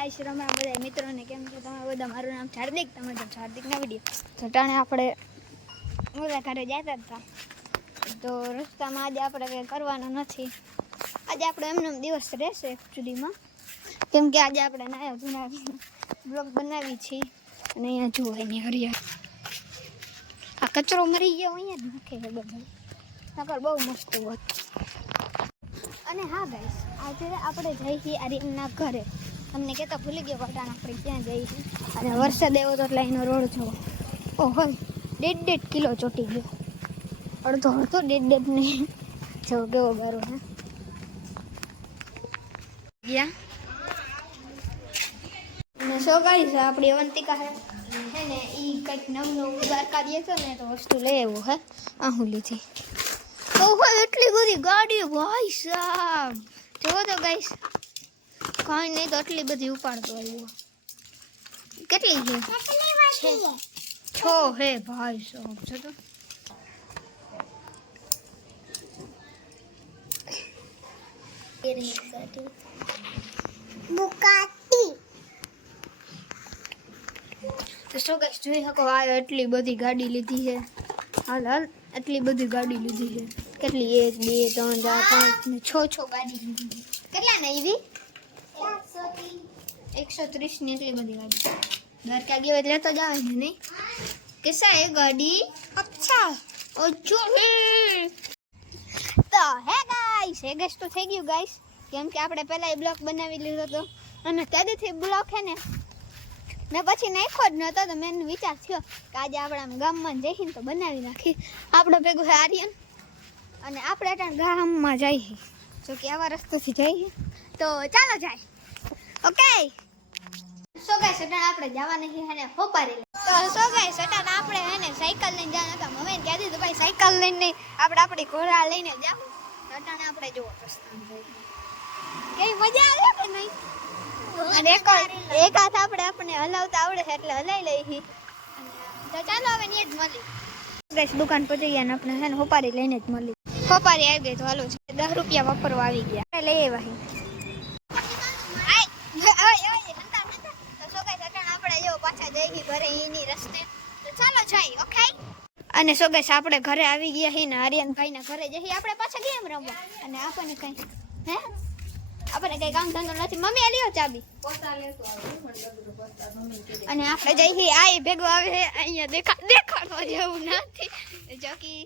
Guys Ramana બધા મિત્રોને કેમ છે તમે બધા? મારું નામ હાર્દિક, તમે જો હાર્દિકના વિડીયો સટાણે આપણે ઓલા ઘરે જતા હતા તો રસ્તામાં આજે આપણે કંઈ કરવાનું નથી. આજે આપણે એમનો દિવસ રહેશે એકચ્યુઅલીમાં, કેમ કે આજે આપણે નાયા જૂના બ્લોગ બનાવી છીએ. અને અહીંયા જોવાય ને હરિયા આ કચરો મરી ગયો અહીંયા જ નાખે છે બધો, નકર બહુ મસ્ત હોત. અને હા ગાઈસ, આજે આપણે જઈએ છીએ આર્યનના ઘરે. તમને કહેતા ભૂલી ગયો વટાણ આપણે ક્યાં જઈએ છીએ. અને વરસાદ આવ્યો તો એટલે એનો રોડ જોવો. ઓહો, 1.5 કિલો ચોટી ગયો. અડધો નહીં જો કેવો ગારો હે ગયા. અને સો ગાઈસ આપણી અવંતિકા હે ને ઈ કંઈક નવું દ્વારકા દે છે ને તો વસ્તુ લઈ આવ્યો હે. હું લીધી. ઓહો, એટલી બધી ગાડી ભાઈ સાહેબ, જોવો તો ગાઈસ. કાંઈ નહીં તો એટલી બધી ઉપાડતો આવ્યો. કેટલી છે? 6 હે ભાઈ સાહેબ. જો તો તો ગાઈસ જોઈ શકો આ એટલી બધી ગાડી લીધી છે. હાલ એટલી બધી ગાડી લીધી છે. કેટલી? 1 2 3 4 5 6 ગાડી લીધી છે. કેટલા ને એવી 130 ની એટલી બધી ગાડી. દ્વારકા ગયો એટલે તો જ આવે છે નહીં? કેસા એ ગાડી? અચ્છા ઓછો હે. તો હે ગાઈસ તો થઈ ગયું ગાઈસ, કેમ કે આપણે પહેલા બ્લોક બનાવી લીધો હતો અને ત્યાંથી બ્લોક હે ને મેં પછી નાખ્યો જ નહોતો. તો મેં વિચાર થયો કે આજે આપણે આમ ગામમાં જઈને તો બનાવી નાખી. આપણે ભેગું છે આર્યન અને આપણે ત્યાં ગામમાં જઈએ. જો કે આવા રસ્તેથી જઈએ તો ચાલો જાય. ઓકે સો ગાઈસ અટાણ આપણે જવાના છે ને હોપારી. તો સો ગાઈસ અટાણ આપણે હે ને સાયકલ લઈને જવાના હતા. મમ્મીને કહી દીધું ભાઈ સાયકલ લઈને નહીં, આપણે આપણી ઘોડા લઈને જાવ. અટાણે આપણે જોવો રસ્તામાં કેવી મજા આવે કે નહીં. અને એક હાથ આપણે હલાવતા આવડે છે એટલે હલાઈ લઈ. તો ચાલો હવે ને જ મળી ગાઈસ દુકાન પહોંચી ગયા ને આપણે હે ને હોપારી લઈને જ મળી. હોપારી આવી ગઈ તો હાલો છે 10 રૂપિયા વાપરવા આવી ગયા. લઈ આવ્યા પાછા જઈ ઘરે એની રસ્તે. તો ચાલો જઈ. ઓકે. અને સો ગાઈસ આપણે ઘરે આવી ગયા છીએ ને આર્યનભાઈ ના ઘરે જઈએ આપણે પાછા ગેમ રમવા. અને આપણને કઈ કામ ધંધો નથી. મમ્મી આ લ્યો ચાબી. અને આપણે જઈએ આ ભેગો આવે અહીંયા દેખાડવા જેવું નથી. જોકી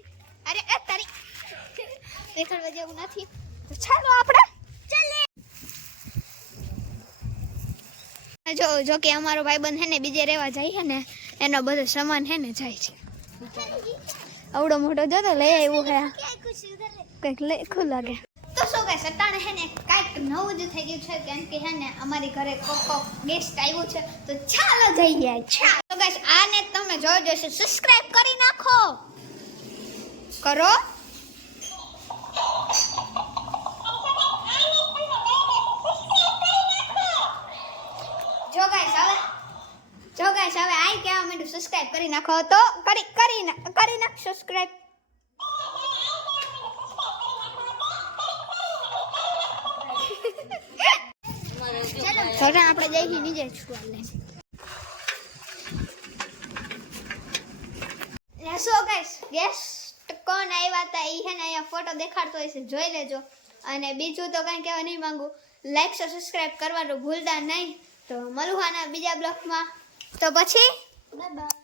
અરે તારી દેખાડવા જેવું નથી. તો ચાલો આપણે જો કે અમારો ભાઈબંધ હે ને બીજે રહેવા જાય છે ને એનો બધો સામાન હે ને જાય છે. આવડો મોટો જો તો લઈ આવ્યો હે કંઈક લેખું લાગે. તો શું ગાઈસ અટાણે હે ને કાંઈક નવું જ થઈ ગયું છે, કેમ કે હે ને અમારી ઘરે કોકો ગેસ્ટ આવ્યું છે. તો ચાલો જઈએ. તો ગાઈસ આને તમે જોજો છે સબસ્ક્રાઇબ કરી નાખો. કરો. જો ગાઈસ હવે આઈ કેવા માંડું સબસ્ક્રાઇબ કરી નાખો. તો કરી નાખ સબસ્ક્રાઇબ. ચલો આપણે જઈએ નીચે છોડ લઈને. સો ગાઈસ ગેસ્ટ કોણ આવ્યા હતા ઈ હે ને અહીંયા ફોટો દેખાડતો હશે, જોઈ લેજો. અને બીજું તો કંઈ કહેવા નહીં માંગુ. લાઈક સબસ્ક્રાઇબ કરવાનું ભૂલતા નહીં. તો મળું આના બીજા બ્લોગમાં. તો પછી બાય બાય.